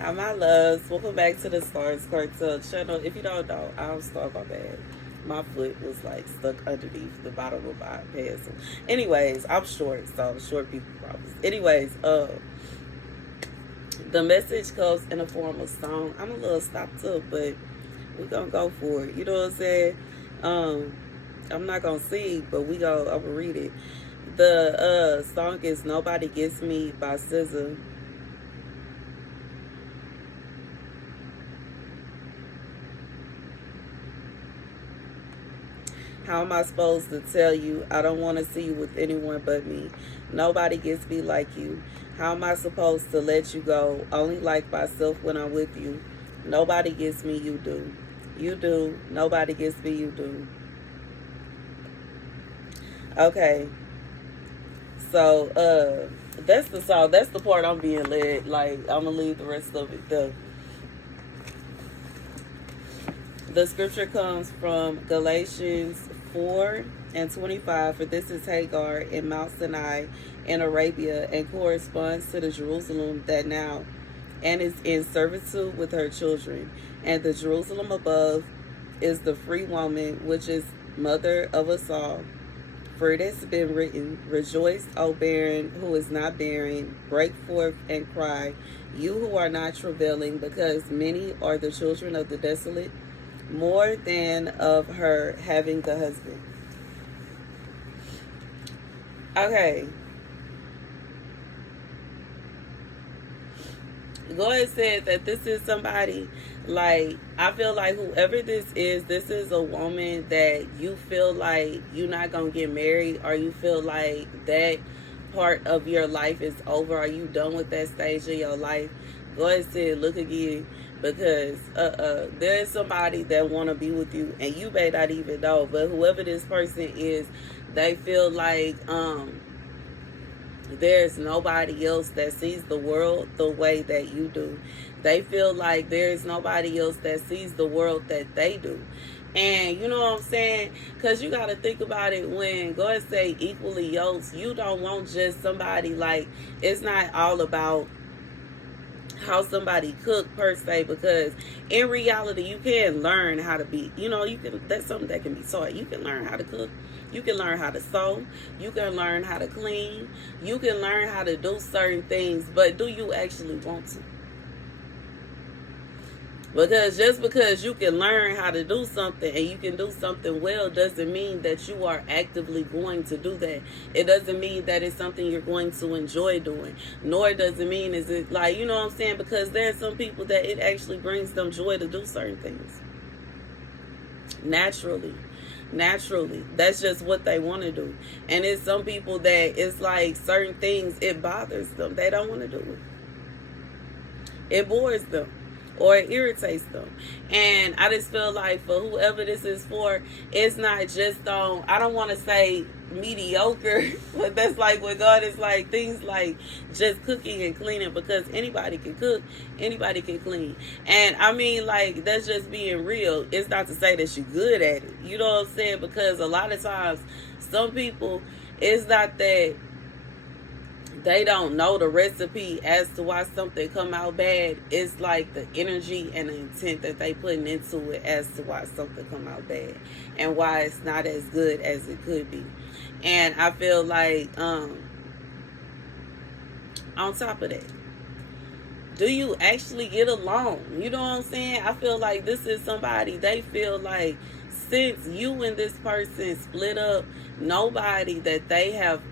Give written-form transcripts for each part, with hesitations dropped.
Hi, my loves. Welcome back to the Starscartel channel. If you don't know, I'm Star. My bad. My foot was like stuck underneath the bottom of my pants. Anyways, I'm short, so short people problems. Anyways, the message comes in the form of song. I'm a little stopped up, but we're gonna go for it. You know what I'm saying? Um, I'm not gonna sing, but I'm gonna read it. The song is "Nobody Gets Me" by SZA. How am I supposed to tell you I don't want to see you with anyone but me? Nobody gets me like you. How am I supposed to let you go? Only like myself when I'm with you. Nobody gets me, you do. You do. Nobody gets me, you do. Okay. So, that's the song. That's the part I'm being led. Like, I'm going to leave the rest of it. The scripture comes from Galatians 4:25. For this is Hagar in Mount Sinai in Arabia and corresponds to the Jerusalem that now and is in servitude with her children. And the Jerusalem above is the free woman, which is mother of us all. For it has been written, Rejoice, O barren who is not bearing, break forth and cry, you who are not travailing, because many are the children of the desolate, more than of her having the husband. Okay. God said that this is somebody, like, I feel like whoever this is a woman that you feel like you're not going to get married, or you feel like that part of your life is over. Are you done with that stage of your life? God said, look again, because there is somebody that want to be with you, and you may not even know, but whoever this person is, they feel like there's nobody else that sees the world the way that you do. They feel like there's nobody else that sees the world that they do. And you know what I'm saying? Because you got to think about it. When God say equally yoked, you don't want just somebody, like, it's not all about how somebody cook per se, because in reality you can learn how to be, you can, that's something that can be taught. You can learn how to cook, you can learn how to sew, you can learn how to clean, you can learn how to do certain things, but do you actually want to? Because just because you can learn how to do something and you can do something well doesn't mean that you are actively going to do that. It doesn't mean that it's something you're going to enjoy doing. Nor does it mean is it, like, you know what I'm saying? Because there are some people that it actually brings them joy to do certain things. Naturally. That's just what they want to do. And it's some people that it's like certain things, it bothers them. They don't want to do it. It bores them, or it irritates them. And I just feel like for whoever this is for, it's not just on, I don't want to say mediocre, but that's like when God is like things like just cooking and cleaning, because anybody can cook, anybody can clean. And I mean, like, that's just being real. It's not to say that you're good at it, you know what I'm saying? Because a lot of times some people, it's not that they don't know the recipe as to why something come out bad. It's like the energy and the intent that they putting into it as to why something come out bad and why it's not as good as it could be. And I feel like on top of that, do you actually get along? You know what I'm saying? I feel like this is somebody, they feel like since you and this person split up, nobody that they have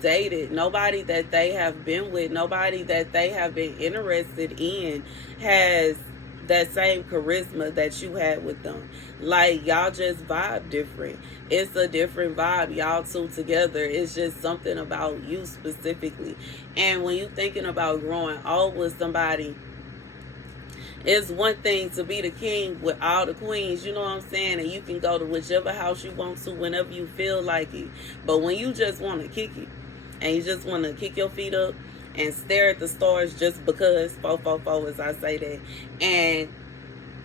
dated, nobody that they have been with, nobody that they have been interested in has that same charisma that you had with them. Like, y'all just vibe different. It's a different vibe. Y'all two together, it's just something about you specifically. And when you thinking about growing old with somebody, it's one thing to be the king with all the queens, you know what I'm saying? And you can go to whichever house you want to whenever you feel like it. But when you just want to kick it, and you just want to kick your feet up and stare at the stars just because, as I say that, and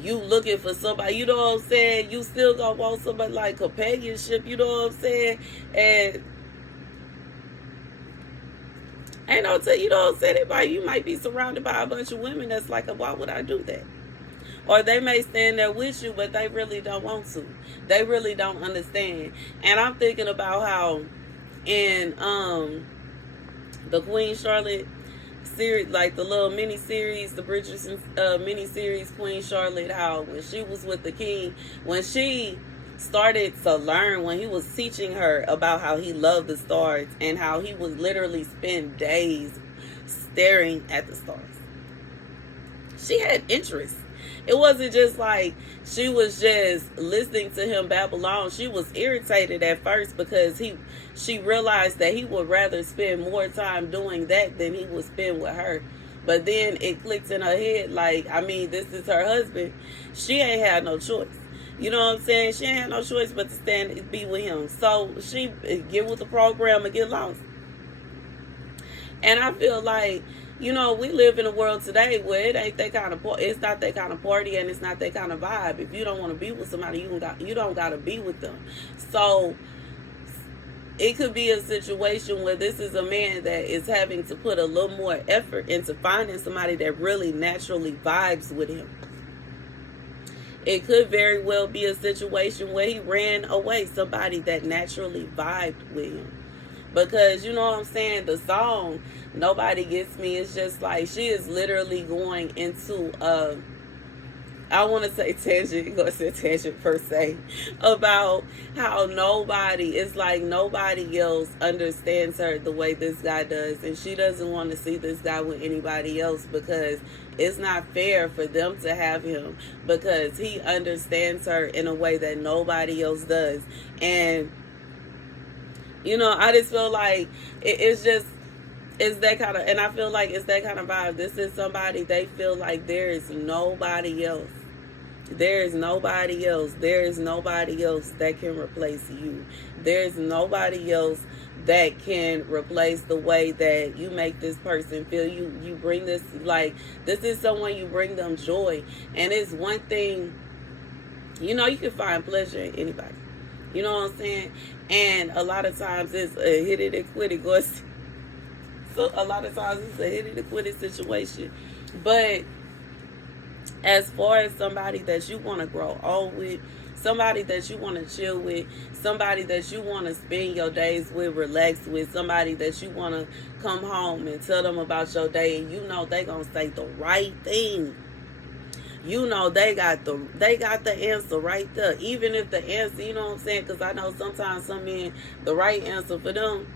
you looking for somebody, you know what I'm saying? You still gonna want somebody like companionship, you know what I'm saying? And Ain't no you don't say that by you might be surrounded by a bunch of women that's like, why would I do that? Or they may stand there with you, but they really don't want to. They really don't understand. And I'm thinking about how in the Queen Charlotte series, like the little mini series, the Bridgerton mini series, Queen Charlotte, how when she was with the king, when she started to learn, when he was teaching her about how he loved the stars and how he would literally spend days staring at the stars, she had interest. It wasn't just like she was just listening to him babble on. She was irritated at first because she realized that he would rather spend more time doing that than he would spend with her. But then it clicked in her head, like, I mean, this is her husband. She ain't had no choice. You know what I'm saying? She ain't had no choice but to stand and be with him. So she get with the program and get lost. And I feel like, you know, we live in a world today where it ain't that kind of, it's not that kind of party and it's not that kind of vibe. If you don't want to be with somebody, you don't got to be with them. So it could be a situation where this is a man that is having to put a little more effort into finding somebody that really naturally vibes with him. It could very well be a situation where he ran away somebody that naturally vibed with him. Because, you know what I'm saying, the song, Nobody Gets Me, it's just like she is literally going into I want to say tangent, go say tangent per se, about how it's like nobody else understands her the way this guy does. And she doesn't want to see this guy with anybody else because it's not fair for them to have him, because he understands her in a way that nobody else does. And you know, I just feel like it's that kind of, and I feel like it's that kind of vibe. This is somebody, they feel like there is nobody else. There is nobody else. There is nobody else that can replace you. There's nobody else that can replace the way that you make this person feel. You bring this, like, this is someone, you bring them joy. And it's one thing, you know, you can find pleasure in anybody. You know what I'm saying? And a lot of times it's a hit it and quit it. So a lot of times it's a hit it and quit it situation. But as far as somebody that you want to grow old with, somebody that you want to chill with, somebody that you want to spend your days with, relax with, somebody that you want to come home and tell them about your day, and you know they gonna say the right thing. You know they got the answer right there. Even if the answer, you know what I'm saying? Because I know sometimes some men, the right answer for them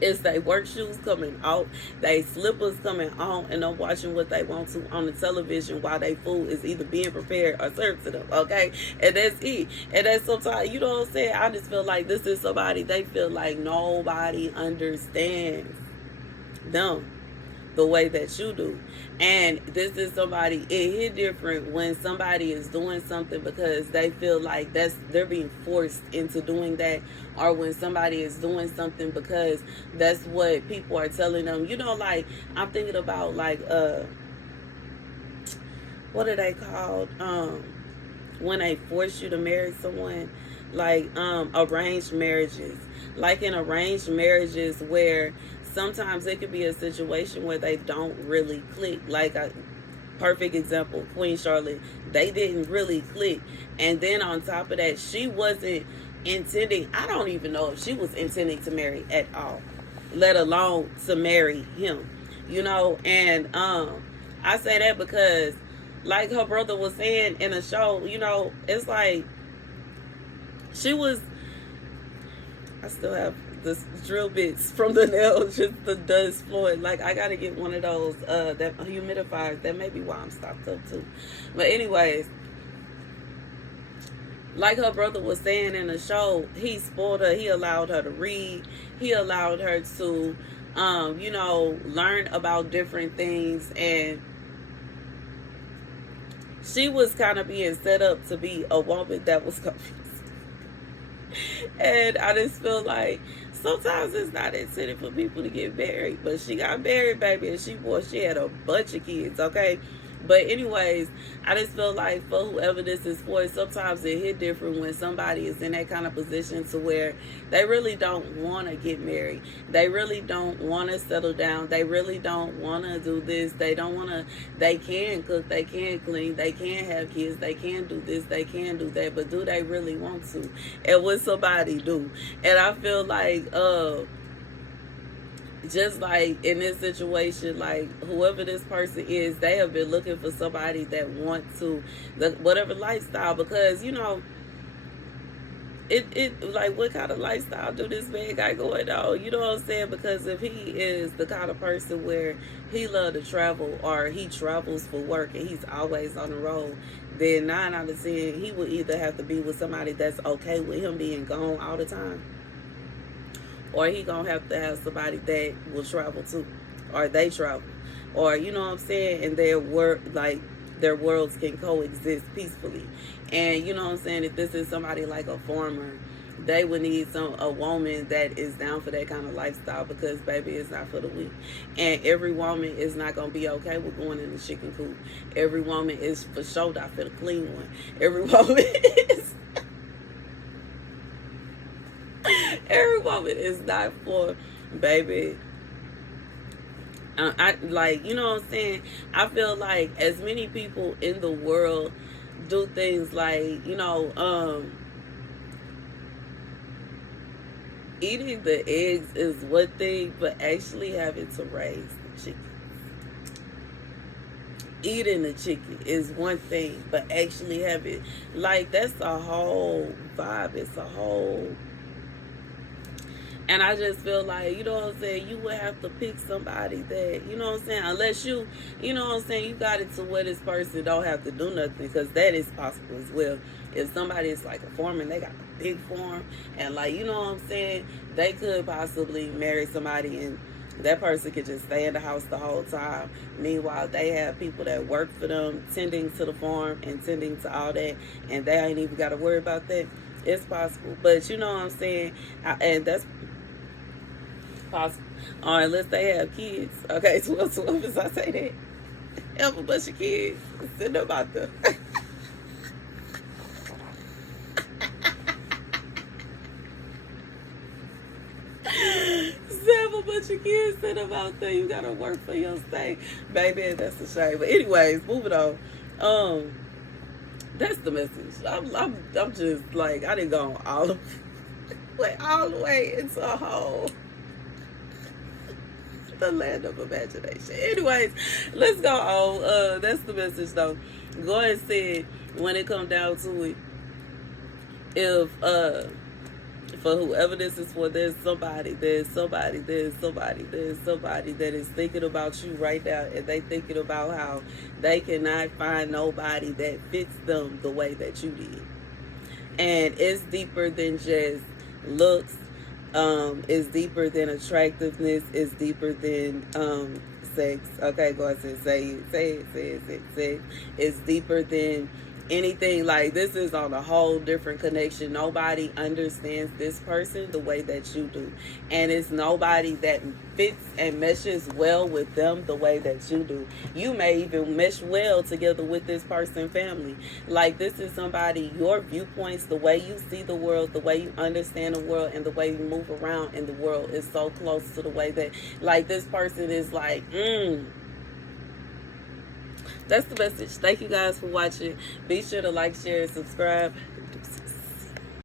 is they work shoes coming out, they slippers coming on, and them watching what they want to on the television while their food is either being prepared or served to them, okay? And that's it. And that's sometimes, you know what I'm saying? I just feel like this is somebody, they feel like nobody understands them the way that you do. And this is somebody, it hit different when somebody is doing something because they feel like they're being forced into doing that, or when somebody is doing something because that's what people are telling them. You know, like, I'm thinking about, like, what are they called? When they force you to marry someone, like, arranged marriages. Like in arranged marriages where sometimes it could be a situation where they don't really click. Like a perfect example, Queen Charlotte, they didn't really click. And then on top of that, she wasn't intending, I don't even know if she was intending to marry at all, let alone to marry him, you know. And I say that because, like her brother was saying in a show, you know, it's like she was, I still have the drill bits from the nails, just the dust flowing. Like, I gotta get one of those that humidifiers. That may be why I'm stopped up too. But anyways, like her brother was saying in the show, he spoiled her. He allowed her to read. He allowed her to, you know, learn about different things. And she was kind of being set up to be a woman that was confused. And I just feel like sometimes it's not intended for people to get married, but she got married, baby, and she had a bunch of kids, okay? But anyways, I just feel like for whoever this is for, sometimes it hit different when somebody is in that kind of position to where they really don't want to get married. They really don't want to settle down. They really don't want to do this. They don't want to, they can cook, they can clean, they can have kids, they can do this, they can do that. But do they really want to? And what somebody do? And I feel like, just like in this situation, like whoever this person is, they have been looking for somebody that wants to, whatever lifestyle, because it like, what kind of lifestyle do this man got going on? You know what I'm saying? Because if he is the kind of person where he love to travel, or he travels for work and he's always on the road, then 9 out of 10 he will either have to be with somebody that's okay with him being gone all the time, or he gonna have to have somebody that will travel too, or they travel, or you know what I'm saying, and their worlds can coexist peacefully. And you know what I'm saying, if this is somebody like a farmer, they would need a woman that is down for that kind of lifestyle, because baby, it's not for the weak. And every woman is not gonna be okay with going in the chicken coop. Every woman is for sure not for the clean one. Every woman is every woman is not for, baby. I like, you know what I'm saying? I feel like as many people in the world do things like, eating the eggs is one thing, but actually having to raise the chicken. Eating the chicken is one thing, but actually having, like, that's a whole vibe. It's a whole. And I just feel like, you know what I'm saying, you would have to pick somebody that, you know what I'm saying, unless you know what I'm saying, you got it to where this person don't have to do nothing, because that is possible as well. If somebody is like a farmer and they got a big farm, and like, you know what I'm saying, they could possibly marry somebody and that person could just stay in the house the whole time. Meanwhile, they have people that work for them, tending to the farm and tending to all that, and they ain't even got to worry about that. It's possible. But you know what I'm saying, and that's possible, or unless they have kids. Okay, so as I say that, have a bunch of kids, send them out there. Have a bunch of kids, send them out there. You gotta work for your stay, baby. That's a shame. But anyways, moving on. That's the message. I'm just like, I didn't go all the way into a hole. The land of imagination. Anyways, let's go on. That's the message though. Go ahead and say, when it comes down to it, if for whoever this is for, there's somebody that is thinking about you right now, and they thinking about how they cannot find nobody that fits them the way that you did. And it's deeper than just looks. It's deeper than attractiveness. It's deeper than sex. Okay, go ahead and say it. It's deeper than anything. Like, this is on a whole different connection. Nobody understands this person the way that you do, and it's nobody that fits and meshes well with them the way that you do. You may even mesh well together with this person's family. Like, this is somebody, your viewpoints, the way you see the world, the way you understand the world, and the way you move around in the world is so close to the way that, like, this person is like, That's the message. Thank you guys for watching. Be sure to like, share, and subscribe.